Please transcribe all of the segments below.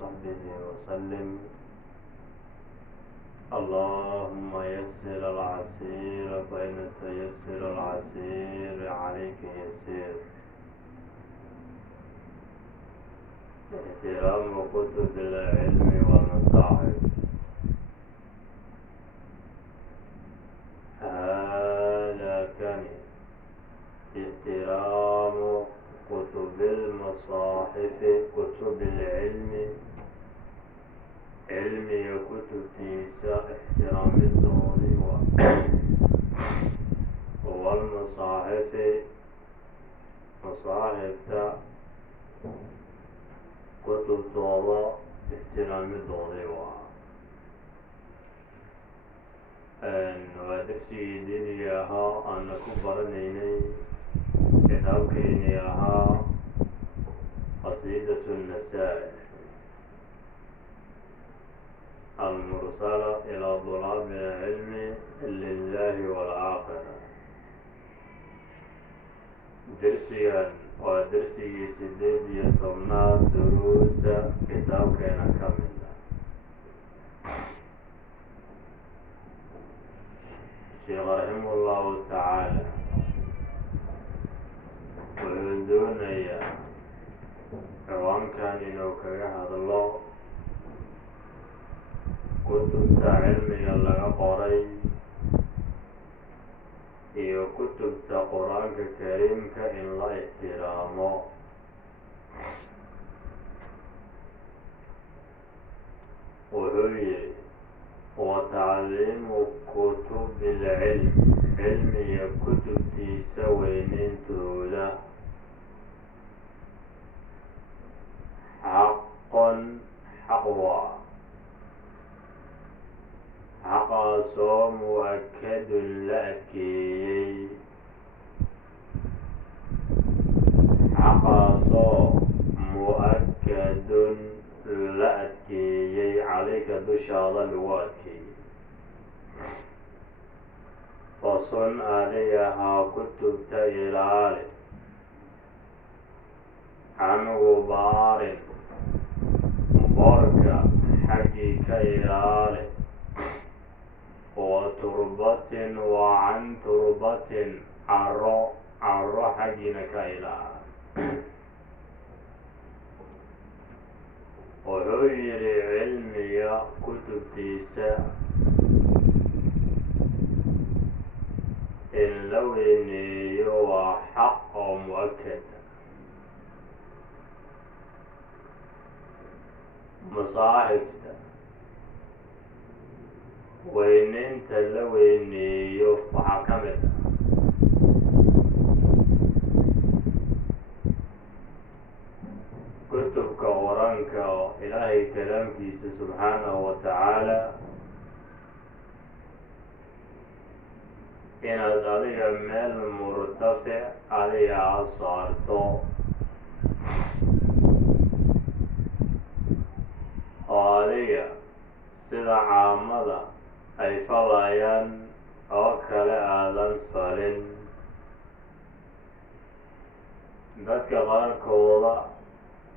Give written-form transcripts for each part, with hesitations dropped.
وصحبه وسلم. اللهم يسر العسير فإن تيسر العسير عليك يسير. احترام كتب العلم والمصاحف. هذا كان احترام كتب المصاحف، كتب العلم، علمي كتب تيسا احترام الدولي والمصاحف، مصاحف كتب توضا احترام الدولي ودرسي دينيها أن كبرنيني كتابكينيها قصيدة النساء المرسلة إلى طلاب العلم لله والآخرة. درسيا ودرسي سديد يتمنى دروس كتاب كينا كامل. الشيخ رحمه الله تعالى ويندوني روان كان إنه كيحد الله كتبت علمي لغا قري iyo kutubta quraanka kariimka in la ixtiraamo. wuxuu yidhi watacliimu kutubi ilcilm, cilmiga kutubtiisa weyneyntooda xaqon xaq waa xaqaasoo mu'akadun la adkeeyey, xaqaasoo mu'akadun la adkeeyey calayka dushaada lagu adkeeyey. fasun aliyahaa kutubta ilaali can gubaarin boorka xaggii ka ilaali وتربة وعن تربة عرو حقنا كإلى وغير علمي كتب تيسا إن لو إني هو حق مؤكد. مصاحف weyneynta la weyneeyo waxaa ka mid ah kutubka quraanka oo ilaahay kalaamkiisa subxaanahu wa tacaala inaad adiga meel murtafic adiga saarto oo adiga sida caamada ay falayaan oo kale aadan falin. dadka qaarkooda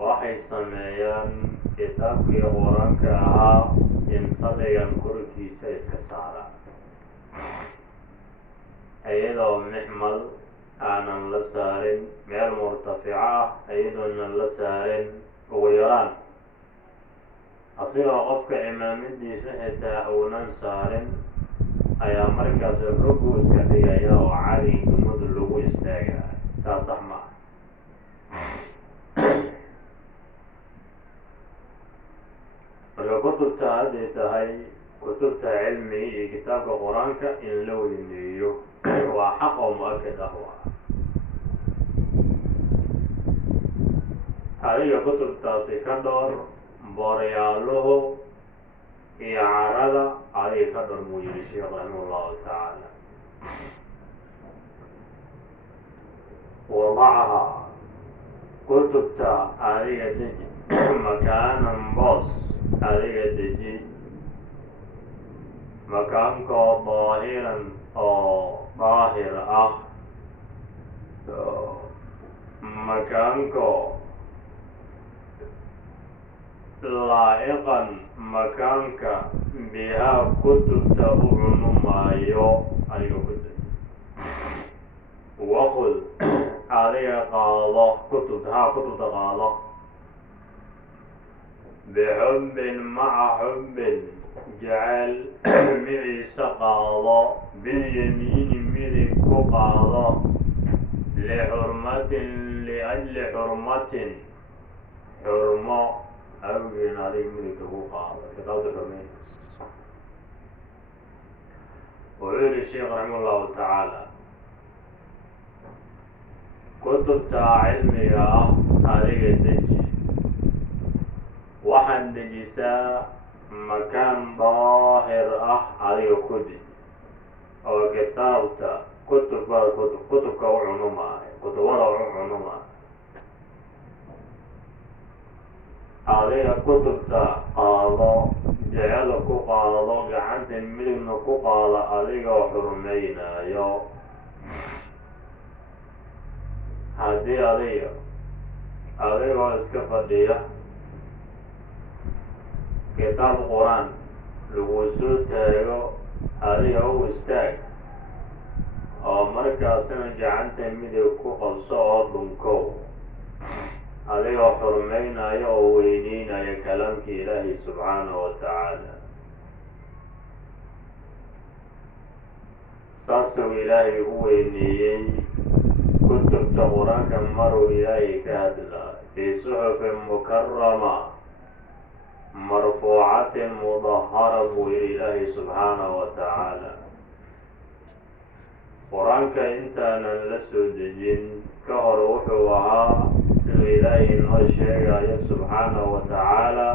waxay sameeyaan kitaabkii quraanka ahaa in saligan korkiisa iska saaraan iyadoo mixmal aanan la saarin, meel murtafica ah iyadoonan la saarin ugu yaraan asigoo qofka imaamadiisa xitaa uunan saarin ayaa markaas ruguuska dhigaya oo cali dumadu lagu istaaga. taas sax ma ah. marka kutubta hadday tahay kutubta cilmiga iyo kitaabka quraanka in la weyneeyo waa xaq oo mu'akad ah. adiga kutubtaasi ka dhowr boorayaaluhu iyo carada adiga ka dhowr buu yidhi sheekh raximah allahu tacaala. wadacaha kutubta adiga deji makaanan boos adiga deji makaankoo daahiran oo daahir ah, makaankoo laa'iqan makaanka bihaa kutubta u cunumaayo adiga ku day waqul adiga qaado kutubta qaado bixubbin maca xubbin jacayl miciisa qaado bilyamiini midig ku qaado lixurmatin liajli xurmatin xurmo awgeed adiga midigta ku qaado kitaabta xurmeyntiis wuxuu yidhi sheekh raximah allahu tacaala kutubta cilmiga ah adiga deji waxaad dejisaa makaan daahir ah adiga ku deji oo kitaabta kutubka u cunumaayo kutubada u cunumaayo adiga kutubta qaado jecel ku qaado gacanta midigna ku qaado adigoo xurmaynaayo haddii adigoo iska fadhiya kitaab qur-aan lagu soo taago adiga u istaag oo markaasina gacanta midig ku qabso oo dhunkow adigoo xurmaynayo oo weyneynaya kalaamkii ilaahi subxaanahu wa tacaala saasuu ilaahay u weyneeyey kutubta qur-aanka maruu ilaahay ka hadlaa fii suxufin mukarama marfuucatin mudahara buu yidhi ilaahay subxaanahu wa tacaala qur-aanka intaanan la soo dejin ka hor wuxuu ahaa siduu ilaahay inoo sheegayo subxaanahu wa tacaala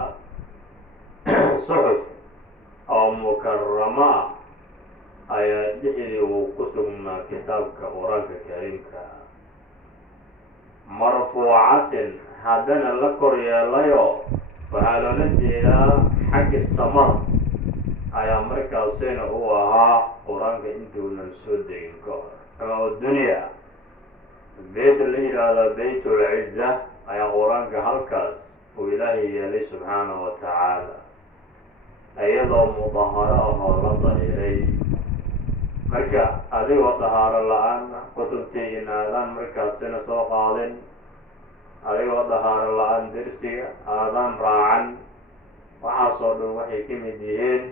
suxuf oo mukarama ayaa dhexdii uu ku sugnaa kitaabka qur-aanka kariimka marfuucatin haddana la kor yeelayo waxaa loola jeedaa xagga samada ayaa markaasina u ahaa qur-aanka intuunan soo degin ka hor samaa dunya beyt la yidhaahdo baytulciza ayaa qur-aanka halkaas uu ilaahay yeelay subxaanahu wa tacaala iyadoo mudaharo ahoo la dahiray marka adigoo dahaaro la-aan kutubtii inaadaan markaasina soo qaadin adigoo dahaaro la-aan dersiga aadaan raacan waxaasoo dhan waxay ka mid yihiin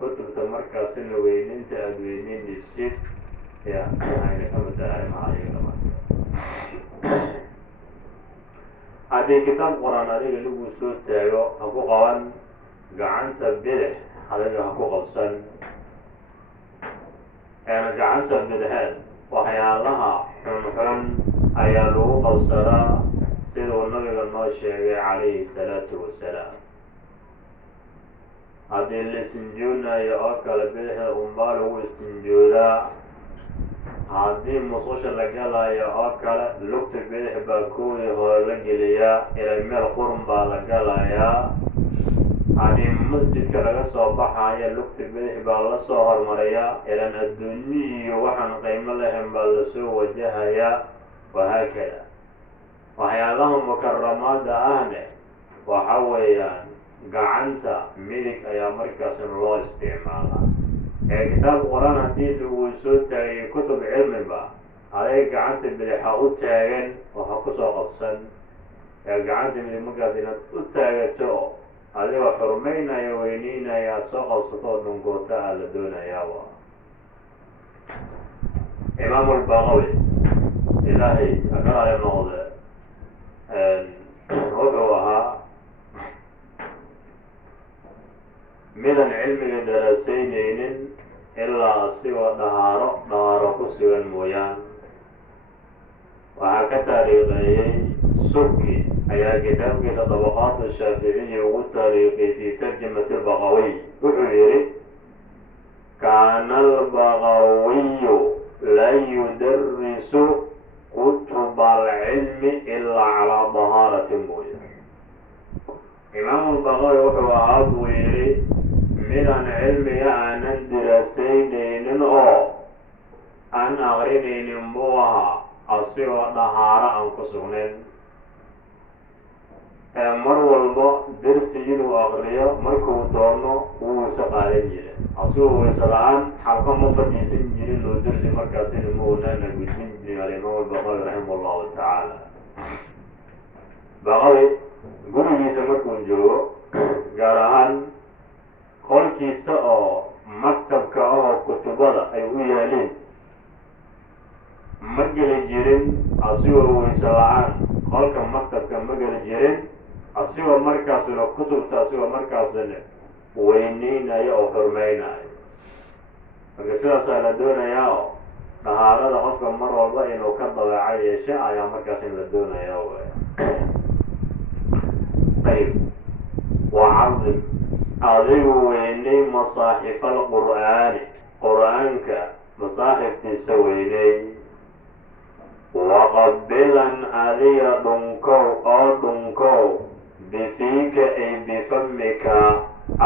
kutubta markaasina weyninta aada weyneynaysid ya ayna ka mid tahay arrimaha haddii kitaab qur-aan adiga lagu soo taago ha ku qaban gacanta bidix adiga ha ku qabsan gacanta bidixeed waxyaalaha xunxun ayaa lagu qabsadaa siduu nabiga noo sheegay calayhi salaatu wasalaam haddii la istinjoonayo oo kale bidixda unbaa lagu istinjoodaa haddii musqusha la galayo oo kale lugta bidix baa koodii hore la geliyaa ilaa meel qurun baa la galayaa haddii masjidka laga soo baxayo lugta bidix baa la soo hormariyaa ilaan adduunyo iyo waxaan qiimo lahayn baa lasoo wajahayaa wahaakada waxyaalaha mukaramaada ahne waxa weeyaan gacanta midig ayaa markaasina loo isticmaalaa kitaab qur-aan haddii lagu soo taagay kutub cilmiba adiga gacanta bidixa u taagan waxa kusoo qabsan gacanta midig markaas inaad u taagato adigoo xurmaynaya weyneynaya aada soo qabsato oo dhunkoota a la doonayaaba imaamulbaqawi ilaahay akaraale noqde wuxuu ahaa midan cilmiga daraasaynaynin ilaa asigoo dhahaaro ku sugan mooyaan waxaa ka taariikheeyey subki ayaa kitaabkiisa dabaqaatu shaaficiyi ugu taariikhiyey fii tarjamati albaqawiy wuxuu yidhi kaana albaqawiyu laa yudarisu kutuba alcilmi ilaa calaa dahaaratin mooya imaamulbaqawi wuxuu ahaa buu yidhi midaan cilmiga aanan diraasaynaynin oo aan aqrinaynin buu ahaa asigoo dhahaaro aan ku sugnayn mar walba dersi inuu aqriyo markuu doono wuu isa qaadan jiray asagoo wayse la-aan xalqa ma fadhiisan jirin oo dersi markaasina ma wanaana gudin jirin alimaam albaqawi raximah allahu tacaala baqawi gurigiisa markuu joogo gaar ahaan qolkiisa oo maktabka ahoo kutubada ay u yaaleen ma geli jirin asigoo wayse la-aan qolka maktabka ma geli jirin asigoo markaasna kutubta asigoo markaasna weyneynayo oo xurmeynayo marka sidaasaa la doonayaa oo dahaarada qofka mar walba inuu ka dabeeco yeesho ayaa markaas in la doonaya wey ayb وعظم adigu weynay masaaxif alqur'aani qur'aanka masaaxiftiisa weynay waqabilan adiga dhunkow oo dhunkow bifiika ay bifamika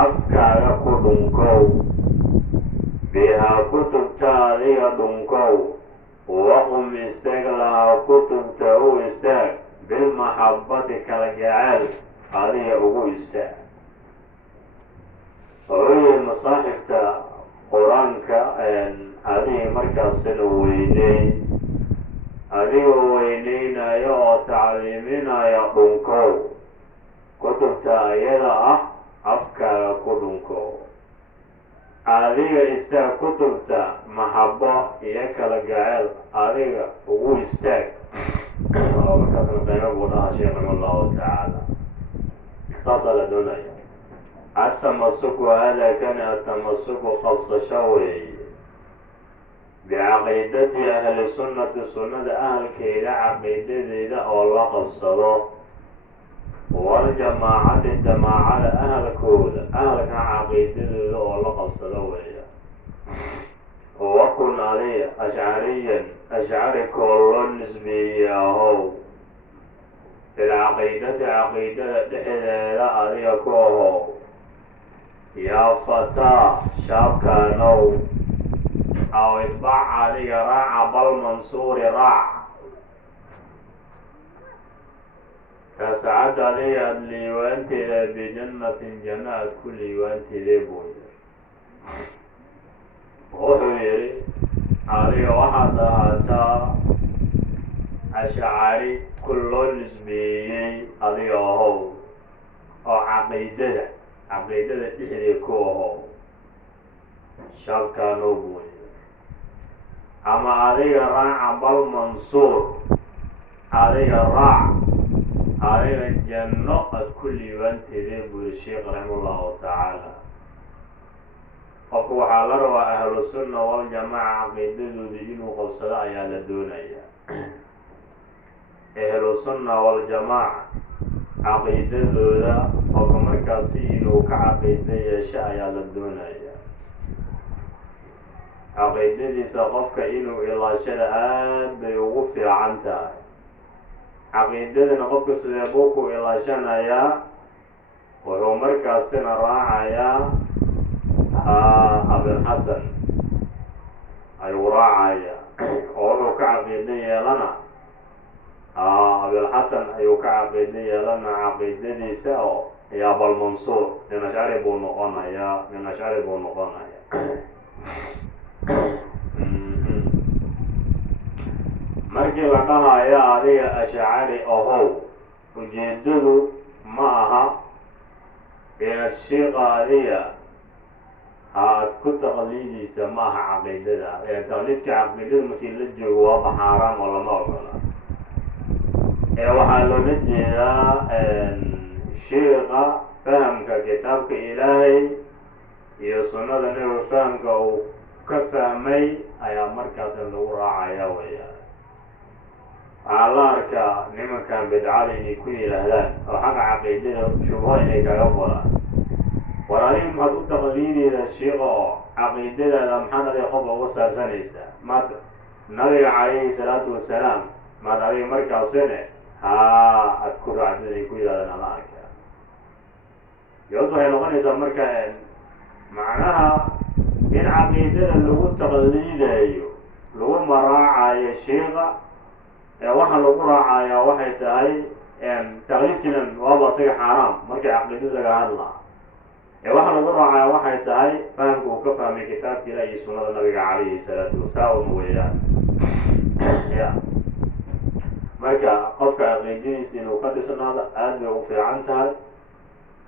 afkaaga ku dhunkow bihaa kutubta adiga dhunkow waqum istaag lahaa kutubta u istaag bilmaxabati kala jacayl adiga ugu istaag wuxuu masaaxifta qur-aanka adiga markaasina weyney adigoo weyneynayo oo tacliiminaya dhunkow kutubta ayada ah afkaaga ku dhunkow adiga istaag kutubta maxabo iyo kala gaceel adiga ugu istaag markaasna qaybo buu dhahaa sheekh raximah allahu tacaala saasaa la doonaya التمسك هذا كان التمسك خبص شوي بعقيدة أهل السنة سنة أهل كيدا عقيدة ذا الله قبصده والجماعة الجماعة أهل كود أهل كان عقيدة ذا الله قبصده وكن عليه أشعريا أشعري كل نسبية هو العقيدة عقيدة لحدا عليه كوهو يا فتى شابكانو أو اتبع علي راع بالمنصور راع كسعد علي اللي وانت بجنة جنات كل وانت لبوي وحويري علي واحد هاتا أشعاري كل نسبيي علي هو أو عقيدة عقيدة إحدى كوه شابكانو بوي أما علي راع بالمنصور علي راع علي الجنة كل بنت ذي الشيخ رحمه الله تعالى فقو حالر أهل السنة والجماعة عقيدة دينه قصدا يا لدونيا أهل السنة والجماعة عقيدة ذا وكمركاسين وكعقيدة يشاء يا لدونيا عقيدة دي سقفك إنه إلا شرعان بيوفي عنتها عقيدة نقفك سيبوك إلا شنايا وهو مركاسين راعيا أبي الحسن أي راعيا وهو كعقيدة لنا أبي الحسن أي كعقيدة لنا عقيدة دي ساو يا أبا المنصور لنشعر بونقنا يا لنشعر بونقنا يا markii la dhahayo adiga ashcari ahow ujeedadu ma aha inaad sheekha adiga aad ku taqliidaysa ma aha caqiidada taqliidka caqiidada markii la joogo waaba xaaraan oo lama ogola waxaa loola jeedaa sheekha fahamka kitaabka ilaahay iyo sunnada nabiga fahamka uu ka fahmay ayaa markaas lagu raacaya weeyaan waxaa la arkaa nimankan bidcada inay ku yidhaahdaan oo xagga caqiidada shubho inay kaga furaan war adiga maxaad u taqliidayda sheekha oo caqiidadaada maxaad adiga qof uga saarsanaysaa maad nabiga calayhi salaatu wasalaam maad adiga markaasine aad ku raacdid ay ku yidhahdaan ala arkaa jawaabtu waxay noqonaysaa marka macnaha in caqiidada lagu taqliidayo lagu maraacayo sheekha waxa lagu raacayaa waxay tahay تقليد كنا وابا صيغ حرام مركي عقيدة لها الله واحد مرة واحد تهاي فهم وكفى من كتاب كلا سنة النبي عليه الصلاة والسلام وياه يا مركا قفك عقيدة سنو قدسنا هذا أدب وفي عنتها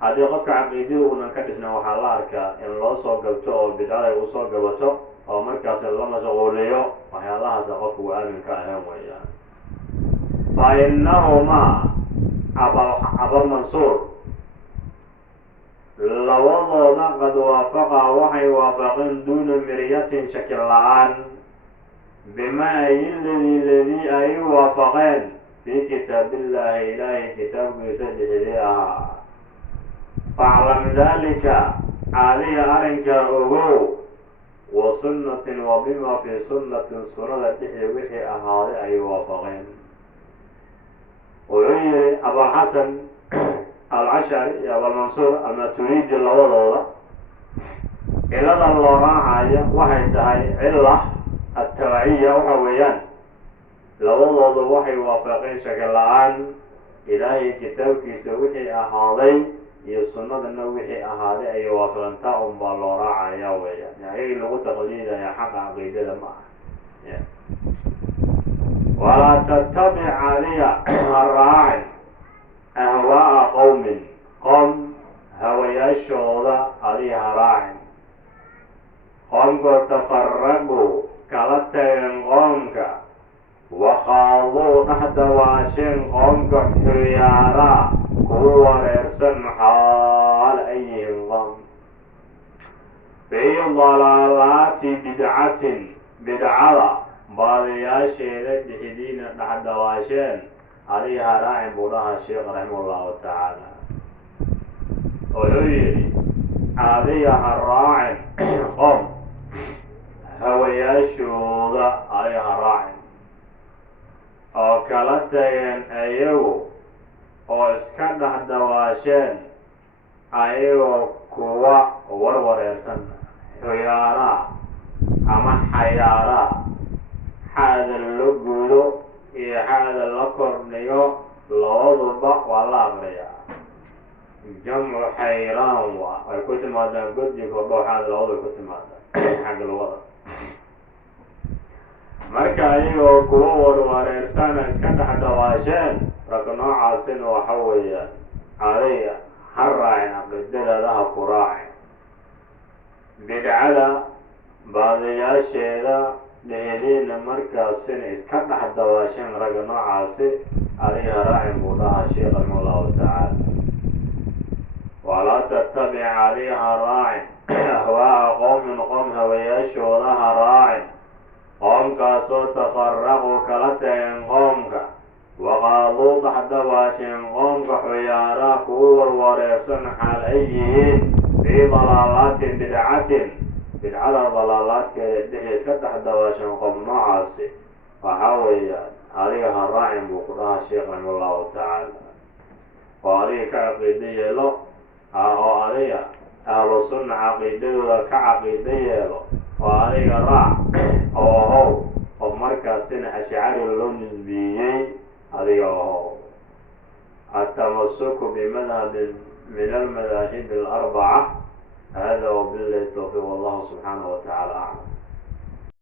هذه قفك عقيدة ونكدسنا وحلارك إن الله صار قبته بداية وصار قبته أو مركز الله مشغوليه وحيا الله سقف وآمن كأهم وياه فإنهما أبا المنصور لوضعنا قد وافقا وحي وافقين دون مرية شكلان بما الذي أي وافقين في كتاب الله إلهي كتاب يسجل لها فاعلم ذلك علي أرنك أغو وسنة وبما في سنة تحي وحي أهالي أي وافقين وعي أبا حسن العشري يا أبا المنصور أما تريد اللوضة إلا الله راعي وحي تهي علة التبعية وحويان لوضة وحي وافقين شكلان إلهي كتاب كيسوحي أهالي يسنة النوحي أهالي أي وافقين تاهم بالله راعي ويان يعني لغة تقليدة يا حق عقيدة معه ولا تتبع علي الراعي أهواء قوم هويا الشهودة عليها راعي قوم قد تفرقوا كالتين قومك وخاضوا تحت واشين قومك حيارا هو رسم حال أيهم قوم في ضلالات بدعة باضياشي لحدين تحت واشين عليها راعي بولها الشيخ رحمه الله تعالى ويري عليها الراعي قم هوياشوضة عليها راعي وكالتين أيو واسكنح دواشين أيو كوا وروريسن حيارا أما حيارا هذا اللقود هذا الأكرنيو لوضبا ولا أمريا جمع حيران وكنت ماذا قد يقول هذا الوضع كنت ماذا حق الوضع مركا أيوه كوور ورسانا اسكت حتى واشين ركنوا عاصين وحويا علي حرعين قدر لها قراعين بدعلا بعض ياشيدا لهذين مركزين اسكت حتى واشين ركنوا عاصي عليها راعي بولها الشيخ رحمه الله تعالى ولا تتبع عليها راعي أهواء قوم هوياشوا لها راعي قوم كاسو تفرقوا كلتين قومك وقالوا تحت واشين قومك حيارا كور وريسن حال أيهين في ضلالات بدعة ضلالات كالدحية كتحت واشين قوم نعاسي وحاويا عليها الراعي بقرها الشيخ رحمه الله تعالى وعليه كعقيدية له أو عليه أهل السنة عقيدية كعقيدية له وعليه راع هو ومركز سنة أشعار اللون النسبيين عليه هو التمسك بمذهب من المذاهب الأربعة هذا وبالله التوفيق والله سبحانه وتعالى أعلم.